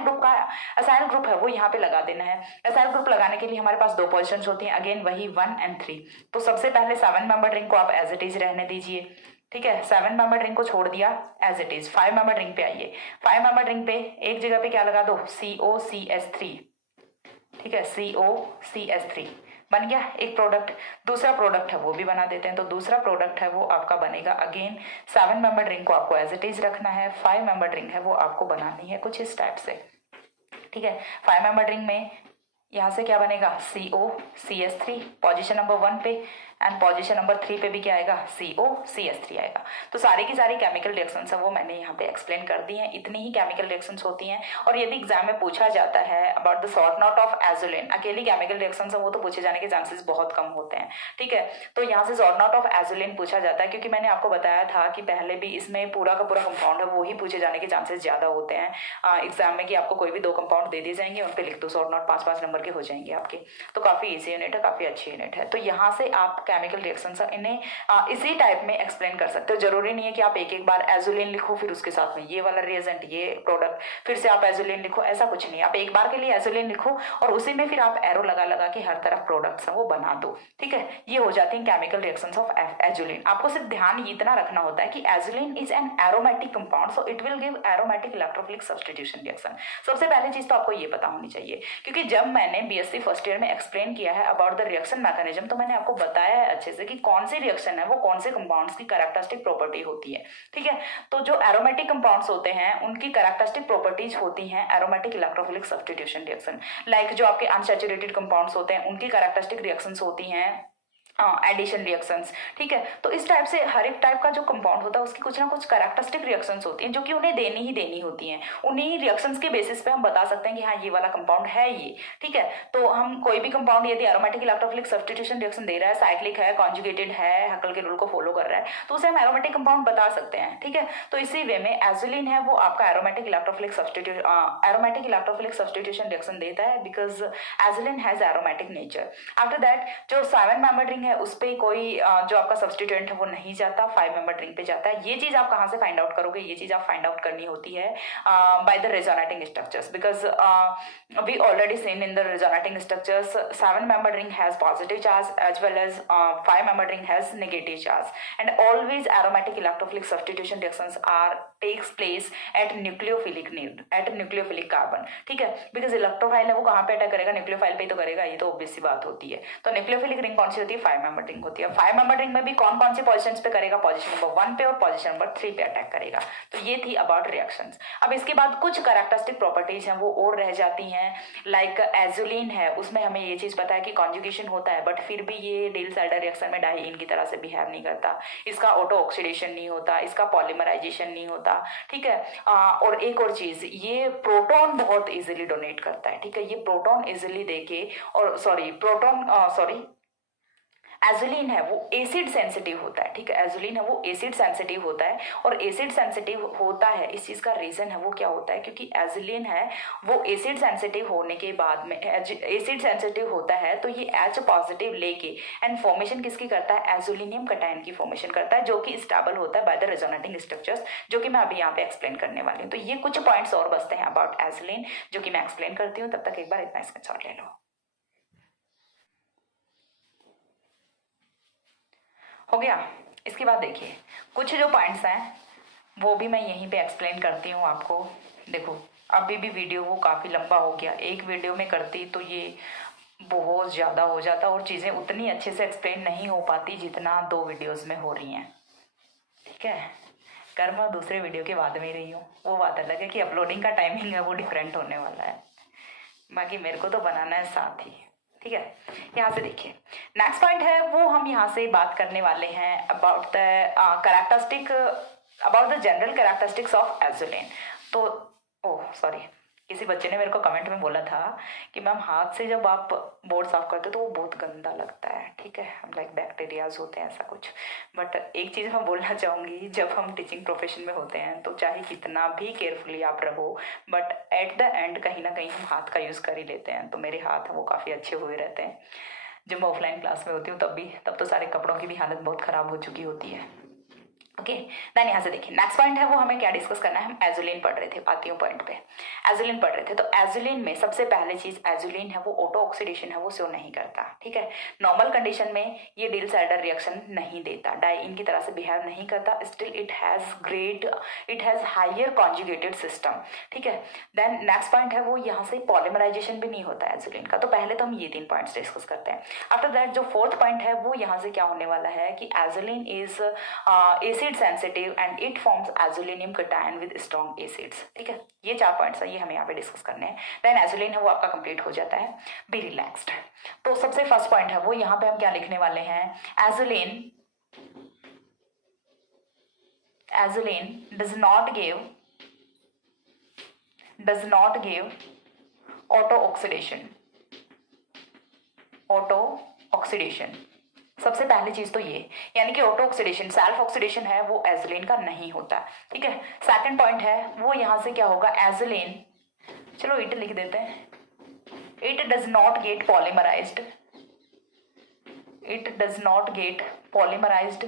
ग्रुप है वो यहाँ पे लगा देना है। एसाइल ग्रुप लगाने के लिए हमारे पास दो पोजिशन होती हैं, अगेन वही 1 और 3। तो सबसे पहले 7 मेंबर रिंग को आप एज इट इज रहने दीजिए, ठीक है। 7 मेंबर रिंग को छोड़ दिया as it is. 5 member ring पे आइए। 5 मेंबर रिंग पे एक जगह पे क्या लगा दो? COCH3, ठीक है, COCH3 बन गया एक प्रोडक्ट। दूसरा प्रोडक्ट है वो भी बना देते हैं। तो दूसरा प्रोडक्ट है वो आपका बनेगा, अगेन 7 मेंबर रिंग को आपको एज इट इज रखना है, 5 मेंबर रिंग है वो आपको बनानी है कुछ इस टाइप से, ठीक है। 5 मेंबर रिंग में यहाँ से क्या बनेगा? COCH3 पोजीशन नंबर 1 पे, एंड पोजीशन नंबर 3 पे भी क्या आएगा? COCH3 आएगा। तो सारी की सारी केमिकल रिएक्शंस है वो मैंने यहाँ पे एक्सप्लेन कर दी हैं। इतनी ही केमिकल रिएक्शंस होती हैं। और यदि एग्जाम में पूछा जाता है about the short note of azulene, अकेली केमिकल रिएक्शंस है वो तो पूछे जाने के चांसेस बहुत कम होते हैं, ठीक है। तो यहाँ से शॉर्ट नोट ऑफ एजुलिन पूछा जाता है, क्योंकि मैंने आपको बताया था कि पहले भी इसमें पूरा का पूरा कंपाउंड है वो ही पूछे जाने के चांसेस ज्यादा होते हैं एग्जाम में, कि आपको कोई भी 2 कंपाउंड दे दिए जाएंगे, उन पे लिख दो शॉर्ट नोट, 5-5 नंबर के हो जाएंगे आपके। तो काफी ईजी यूनिट है, काफी अच्छी यूनिट है। तो यहाँ से आप केमिकल रिएक्शंस इन्हें इसी टाइप में एक्सप्लेन कर सकते हो। जरूरी नहीं है कि आप एक बार एजुलिन लिखो फिर उसके साथ में ये वाला रिएजेंट, ये प्रोडक्ट, फिर से आप एजुलिन लिखो, ऐसा कुछ नहीं। आप एक बार के लिए एजुलिन लिखो और उसी में फिर आप एरो लगा लगा के हर तरफ प्रोडक्ट्स है वो बना दो, ठीक है। ये हो जाती है केमिकल रिएक्शंस ऑफ एजुलिन। आपको सिर्फ ध्यान इतना रखना होता है कि azulene is an aromatic compound, so it will give aromatic electrophilic substitution reaction. सबसे पहली चीज तो आपको ये पता होनी चाहिए, क्योंकि जब मैंने BSc फर्स्ट ईयर में एक्सप्लेन किया है अबाउट द रिएक्शन मैकेनिज्म, तो मैंने आपको बताया है अच्छे से कि कौन सी रिएक्शन है वो कौन से कंपाउंड्स की कैरेक्टरिस्टिक प्रॉपर्टी होती है, ठीक है। तो जो एरोमेटिक कंपाउंड्स होते हैं उनकी कैरेक्टरिस्टिक प्रॉपर्टीज होती हैं aromatic electrophilic substitution reaction. Like जो आपके अनसैचुरेटेड कंपाउंड्स होते हैं उनकी कैरेक्टरिस्टिक रिएक्शंस होती हैं एडिशन रिएक्शंस, ठीक है। तो इस टाइप से हर एक टाइप का जो कंपाउंड होता है उसकी कुछ ना कुछ कैरेक्टरिस्टिक रिएक्शंस होती हैं जो कि उन्हें देनी ही देनी होती हैं। उन्हीं रिएक्शंस के बेसिस पे हम बता सकते हैं कि हाँ ये वाला कंपाउंड है ये, ठीक है। तो हम कोई भी कंपाउंड यदि एरोमेटिक इलेक्ट्रोफिलिक सब्स्टिट्यूशन रिएक्शन दे रहा है, साइक्लिक है, कॉन्जुगेटेड है, हकल के रूल को फॉलो कर रहा है, तो उसे हम एरोमेटिक कंपाउंड बता सकते हैं, ठीक है। तो इसी वे में एजुलिन है वो आपका एरोमेटिक इलेक्ट्रोफिलिक सब्स्टिट्यूशन रिएक्शन देता है, because azulene has aromatic nature. After that जो 7 मेंबर रिंग है उस पे कोई जो आपका सब्स्टिट्यूएंट है वो नहीं जाता, 5 मेंबर रिंग पे जाता है। ये चीज आप कहाँ से फाइंड आउट करोगे? ये चीज आप फाइंड आउट करनी होती है by the resonating structures, because we already seen in the resonating structures 7 member ring has positive charge as well as 5 member ring has negative charge, and always aromatic electrophilic substitution reactions are takes place at nucleophilic carbon, ठीक है। Because electrophile है वो कहाँ पे attack करेगा? Nucleophile पे ही तो करेगा, ये तो ऑब्वियस सी बात होती है। तो न्यूक्लियोफिलिक रिंग कौन सी होती है? 5 मेंबर रिंग होती है। 5 मेंबर रिंग में भी कौन कौन सी पोजीशंस पे करेगा? पोजीशन नंबर 1 पे और पोजीशन नंबर 3 पे अटैक करेगा। तो ये थी अबाउट रिएक्शंस। अब इसके बाद कुछ कैरेक्टरिस्टिक प्रॉपर्टीज हैं वो और रह जाती हैं, लाइक एजुलिन है उसमें हमें ये चीज पता है कि कॉन्जुगेशन होता है, बट फिर भी ये डेल साइडर रिएक्शन में डाइईन की तरह से बिहेव नहीं करता, इसका ऑटो ऑक्सीडेशन नहीं होता, इसका पॉलीमराइजेशन नहीं होता, ठीक है। और एक और चीज, ये प्रोटॉन बहुत इजीली डोनेट करता है, ठीक है। ये प्रोटॉन इजीली देके, और एजुलिन है वो एसिड सेंसिटिव होता है, ठीक है। एजुलिन है वो एसिड सेंसिटिव होता है, और एसिड सेंसिटिव होता है इस चीज का रीजन है वो क्या होता है? क्योंकि एजुलिन है वो एसिड सेंसिटिव होने के बाद में एसिड सेंसिटिव होता है तो ये H पॉजिटिव लेके एंड फॉर्मेशन किसकी करता है? एजुलिनियम कटायन की फॉर्मेशन करता है, जो कि स्टेबल होता है बाय द रेजोनेटिंग स्ट्रक्चर्स, जो कि मैं अभी यहाँ पे एक्सप्लेन करने वाली हूँ। तो ये कुछ पॉइंट्स और बचते हैं अबाउट एजुलिन जो कि मैं एक्सप्लेन करती हूँ। तब तक एक बार इतना स्क्रीनशॉट ले लो। हो गया। इसके बाद देखिए कुछ जो पॉइंट्स हैं वो भी मैं यहीं पे एक्सप्लेन करती हूँ आपको। देखो अभी भी वीडियो वो काफ़ी लंबा हो गया, एक वीडियो में करती तो ये बहुत ज़्यादा हो जाता और चीज़ें उतनी अच्छे से एक्सप्लेन नहीं हो पाती जितना 2 वीडियोस में हो रही हैं, ठीक है। कर मैं दूसरे वीडियो के बाद में रही हूँ, वो बात अलग है कि अपलोडिंग का टाइमिंग है वो डिफरेंट होने वाला है, बाकी मेरे को तो बनाना है साथ ही, ठीक है। यहाँ से देखिए नेक्स्ट पॉइंट है वो हम यहाँ से बात करने वाले हैं about the general characteristics of azulene. तो किसी बच्चे ने मेरे को कमेंट में बोला था कि मैम हाथ से जब आप बोर्ड साफ करते हो तो वो बहुत गंदा लगता है, ठीक है, हम लाइक बैक्टीरियाज होते हैं ऐसा कुछ। बट एक चीज़ मैं बोलना चाहूँगी, जब हम टीचिंग प्रोफेशन में होते हैं तो चाहे कितना भी केयरफुली आप रहो, बट एट द एंड कहीं ना कहीं हम हाथ का यूज़ कर ही लेते हैं। तो मेरे हाथ वो काफ़ी अच्छे हुए रहते हैं। जब मैं ऑफलाइन क्लास में होती हूँ तब तो सारे कपड़ों की भी हालत बहुत ख़राब हो चुकी होती है। ओके देन यहाँ से देखिए नेक्स्ट पॉइंट है वो हमें क्या डिस्कस करना है। हम एजुलिन पढ़ रहे थे, आती हूँ पॉइंट पे। एजुलिन पढ़ रहे थे तो एजुलिन में सबसे पहले चीज एजुलिन है वो ऑटो ऑक्सीडेशन है वो शो नहीं करता, ठीक है। नॉर्मल कंडीशन में ये डिल-सैल्डर रिएक्शन नहीं देता, डाइइन की तरह से बिहेव नहीं करता, still it has higher conjugated system, ठीक है। देन नेक्स्ट पॉइंट है वो यहाँ से पॉलीमराइजेशन भी नहीं होता एजुलिन का। तो पहले तो हम ये 3 पॉइंट्स डिस्कस करते हैं। आफ्टर दैट जो 4th पॉइंट है वो यहाँ से क्या होने वाला है कि azulene is acid sensitive and it forms azulenium cation with strong acids, ठीक है। ये 4 पॉइंट्स है, ये हमें यहाँ पे डिस्कस करने हैं। देन एजुलिन है वो आपका कंप्लीट हो जाता है। B relaxed. तो सबसे फर्स्ट पॉइंट है वो यहाँ पे हम क्या लिखने वाले हैं, azulene does not give auto oxidation। सबसे पहली चीज तो ये, यानी कि ऑटो ऑक्सीडेशन, सेल्फ ऑक्सीडेशन है वो एजुलिन का नहीं होता, ठीक है। सेकंड पॉइंट है वो यहाँ से क्या होगा, एजुलिन, चलो इट लिख देते हैं, it does not get polymerised.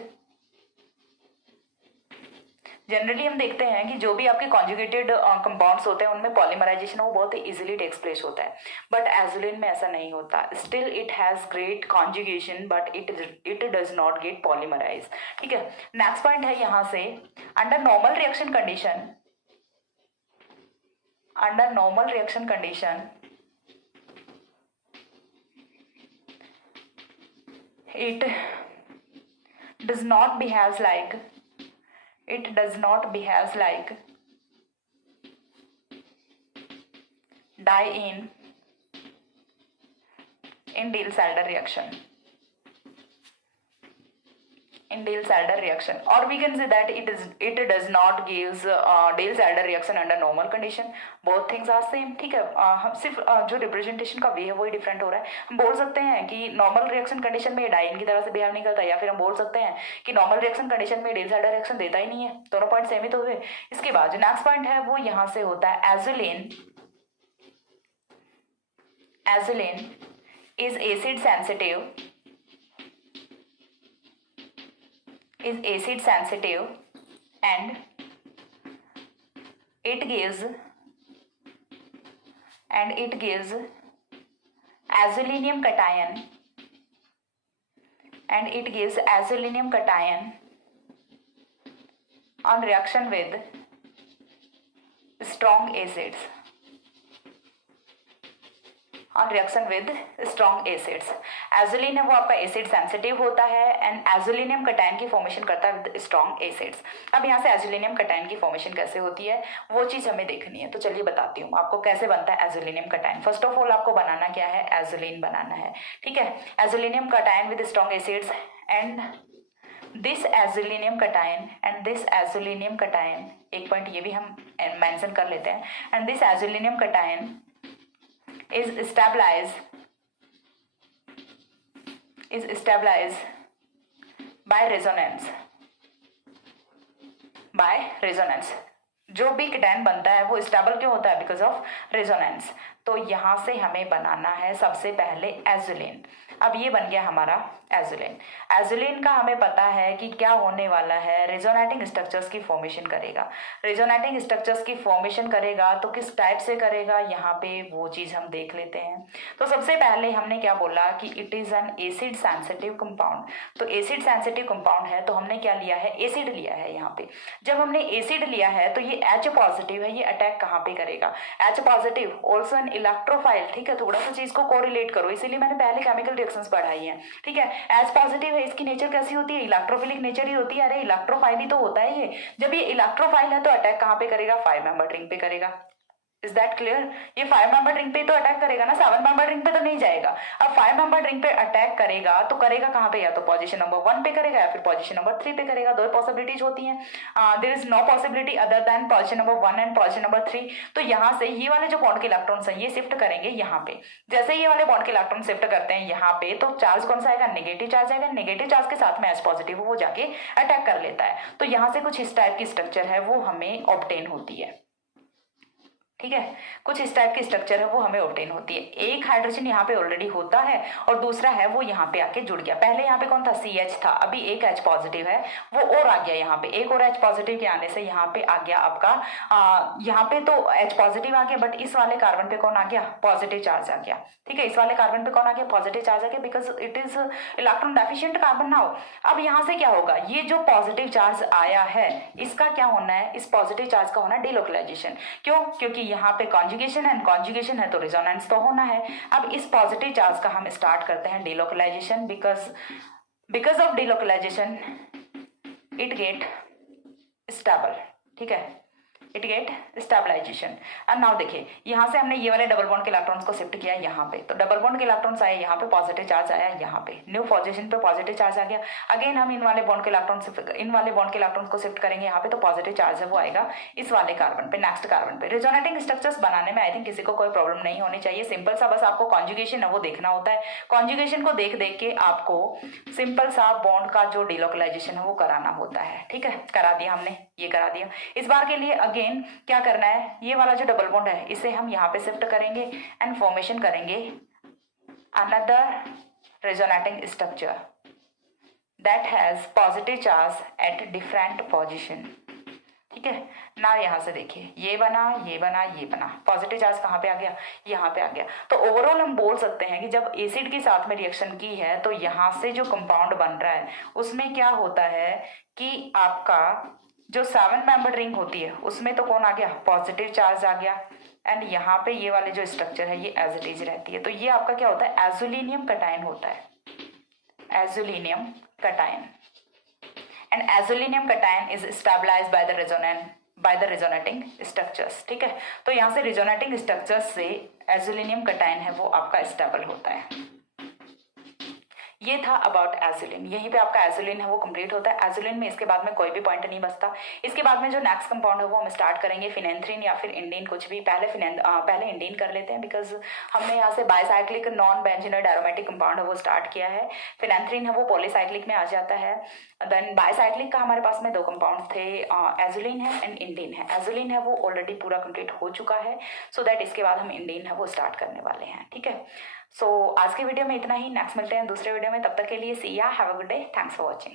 Generally हम देखते हैं कि जो भी आपके कॉन्जुगेटेड कंपाउंड्स होते हैं उनमें पॉलीमराइजेशन वो बहुत ही इजीली टेक्स प्लेस होता है, बट एजुलिन में ऐसा नहीं होता। Still it has great conjugation but it does not get polymerise, ठीक है। नेक्स्ट पॉइंट है यहाँ से, under normal reaction condition it does not behave like diene in Diels-Alder reaction, or we can say that it does not gives Diels-Alder reaction under normal condition. both things are same, ठीक है। हम सिर्फ जो representation का वे है वही different हो रहा है। हम बोल सकते हैं कि नॉर्मल रिएक्शन कंडीशन में डाइन की तरह से बिहेव नहीं करता, या फिर हम बोल सकते हैं कि नॉर्मल रिएक्शन कंडीशन में Diels-Alder रिएक्शन देता ही नहीं है। दोनों पॉइंट सेम ही तो हुए। इसके बाद जो नेक्स्ट पॉइंट है वो यहाँ से होता है, azulene is acid sensitive and it gives azulinium cation on reaction with strong acids azulene है वो आपका एसिड सेंसिटिव होता है एंड एजुलिनियम कैटायन की फॉर्मेशन करता है विद स्ट्रॉन्ग एसिड्स। अब यहाँ से एजुलिनियम कैटायन की फॉर्मेशन कैसे होती है वो चीज़ हमें देखनी है। तो चलिए बताती हूँ आपको कैसे बनता है azulenium cation. First of all आपको बनाना क्या है, एजुलिन बनाना है, ठीक है। Azulenium cation with strong acids and this azulenium cation, एक पॉइंट ये भी हम मेंशन कर लेते हैं, and this azulenium cation is stabilized by resonance। जो भी कैटायन बनता है वो स्टेबल क्यों होता है, बिकॉज ऑफ रेजोनेंस। तो यहाँ से हमें बनाना है सबसे पहले एजुलिन। अब ये बन गया हमारा एजुलिन का हमें पता है कि क्या होने वाला है, रेजोनेटिंग स्ट्रक्चर्स की फॉर्मेशन करेगा। रेजोनेटिंग स्ट्रक्चर्स की फॉर्मेशन करेगा तो किस टाइप से करेगा, यहाँ पे वो चीज़ हम देख लेते हैं। तो सबसे पहले हमने क्या बोला कि it is an acid sensitive compound. तो एसिड सेंसिटिव कंपाउंड है तो हमने क्या लिया है, एसिड लिया है। यहाँ पे जब हमने एसिड लिया है तो ये H पॉजिटिव है, ये अटैक कहाँ पे करेगा, H positive also an electrophile, ठीक है। थोड़ा सा चीज को कोरिलेट करो, इसीलिए मैंने पहले केमिकल रिएक्शंस पढ़ाई हैं, ठीक है। H पॉजिटिव है, इसकी नेचर कैसी होती है, इलेक्ट्रोफिलिक नेचर ही होती है। अरे इलेक्ट्रोफाइल ही तो होता है ये। जब ये इलेक्ट्रोफाइल है तो अटैक कहाँ पे करेगा, 5 मेंबर रिंग पे करेगा। Is that clear? ये 5 मेंबर रिंग पे तो अटैक करेगा ना, 7 मेंबर रिंग पे तो नहीं जाएगा। अब 5 मेंबर रिंग पे अटैक करेगा तो करेगा कहाँ पे, या तो पोजीशन नंबर 1 पे करेगा या फिर पोजीशन नंबर 3 पे करेगा। दो पॉसिबिलिटीज होती हैं, there is no possibility other than position number 1 and position number 3। तो यहाँ से ये वाले जो बॉन्ड के इलेक्ट्रॉन्स हैं ये शिफ्ट करेंगे यहाँ पे। जैसे ये वाले बॉन्ड के इलेक्ट्रॉन शिफ्ट करते हैं यहाँ पे तो चार्ज कौन सा आएगा, नेगेटिव चार्ज आएगा। नेगेटिव चार्ज के साथ में H पॉजिटिव वो जाके अटैक कर लेता है। तो यहाँ से कुछ इस टाइप की स्ट्रक्चर है वो हमें ऑब्टेन होती है। ठीक है, कुछ इस टाइप की स्ट्रक्चर है वो हमें ऑब्टेन होती है। एक हाइड्रोजन यहाँ पे ऑलरेडी होता है और दूसरा है वो यहाँ पे आके जुड़ गया। पहले यहाँ पे कौन था, CH था, अभी एक H पॉजिटिव है वो और आ गया यहाँ पे। एक और H पॉजिटिव के आने से यहाँ पे आ गया आपका यहाँ पे तो H पॉजिटिव आ गया, बट इस वाले कार्बन पे कौन आ गया, पॉजिटिव चार्ज आ गया। ठीक है, इस वाले कार्बन पे कौन आ गया, पॉजिटिव चार्ज आ गया, because it is electron deficient carbon now. अब यहाँ से क्या होगा, ये जो पॉजिटिव चार्ज आया है इसका क्या होना है, इस पॉजिटिव चार्ज का होना है डिलोकलाइजेशन। क्यों, क्योंकि यहाँ पे कॉन्जुगेशन एंड कॉन्जुगेशन है तो रेजोनेंस तो होना है। अब इस पॉजिटिव चार्ज का हम स्टार्ट करते हैं delocalisation, because of delocalisation it get stable. ठीक है, इट गेट स्टेबलाइजेशन। अब नाउ देखिए यहाँ से हमने ये वाले डबल बॉन्ड के इलेक्ट्रॉन्स को शिफ्ट किया यहाँ पे, तो डबल बॉन्ड के इलेक्ट्रॉन्स आए यहाँ पे, पॉजिटिव चार्ज आया यहाँ पे, न्यू पोजीशन पे पॉजिटिव चार्ज आ गया। अगेन हम इन वाले बॉन्ड के इलेक्ट्रॉन्स को शिफ्ट करेंगे यहाँ पे, तो पॉजिटिव चार्ज है वो आएगा इस वाले कार्बन पे, नेक्स्ट कार्बन पे। रेजोनेटिंग स्ट्रक्चर्स बनाने में आई थिंक किसी को कोई प्रॉब्लम नहीं होनी चाहिए। सिंपल सा बस आपको कॉन्जुगेशन है वो देखना होता है। कॉन्जुगेशन को देख देख के आपको सिंपल सा बॉन्ड का जो डिलोकलाइजेशन है वो कराना होता है। ठीक है, करा दिया हमने, ये करा दिया। इस बार के लिए अगेन क्या करना है, ये वाला जो डबल बॉन्ड है इसे हम यहाँ पे शिफ्ट करेंगे एंड फॉर्मेशन करेंगे another resonating structure that has positive charge at different position. ठीक है ना, यहाँ से देखिए ये बना, ये बना, ये बना, पॉजिटिव चार्ज कहाँ पे आ गया, यहाँ पे आ गया। तो ओवरऑल हम बोल सकते हैं कि जब एसिड के साथ में रिएक्शन की है तो यहाँ से जो कंपाउंड बन रहा है उसमें क्या होता है कि आपका जो 7 मेंबर रिंग होती है उसमें तो कौन आ गया, पॉजिटिव चार्ज आ गया। एंड यहाँ पे ये वाले जो स्ट्रक्चर है ये एज इट इज रहती है। तो ये आपका क्या होता है, एजुलिनियम कटायन होता है, azulenium cation. And azulenium cation is stabilised by the resonating structures. ठीक है, तो यहाँ से रेजोनेटिंग स्ट्रक्चर्स से एजुलिनियम कटायन है वो आपका स्टेबल होता है। ये था अबाउट एजुलिन। यहीं पे आपका एजुलिन है वो कंप्लीट होता है। एजुलिन में इसके बाद में कोई भी पॉइंट नहीं बचता। इसके बाद में जो नेक्स्ट कंपाउंड है वो हम स्टार्ट करेंगे फिनेंथ्रीन या फिर इंडीन, कुछ भी। पहले इंडीन कर लेते हैं बिकॉज हमने यहाँ से bicyclic non benzenoid aromatic compound है वो स्टार्ट किया है। फिनेंथ्रीन है वो पॉलीसाइक्लिक में आ जाता है। देन बायसाइक्लिक का हमारे पास में 2 कंपाउंड थे, एजुलिन है एंड इंडीन है। एजुलिन है वो ऑलरेडी पूरा कंप्लीट हो चुका है, सो दैट इसके बाद हम इंडीन है वो स्टार्ट करने वाले हैं। ठीक है, सो आज के वीडियो में इतना ही। नेक्स्ट मिलते हैं दूसरे वीडियो में, तब तक के लिए सी या, have a good day, thanks for watching.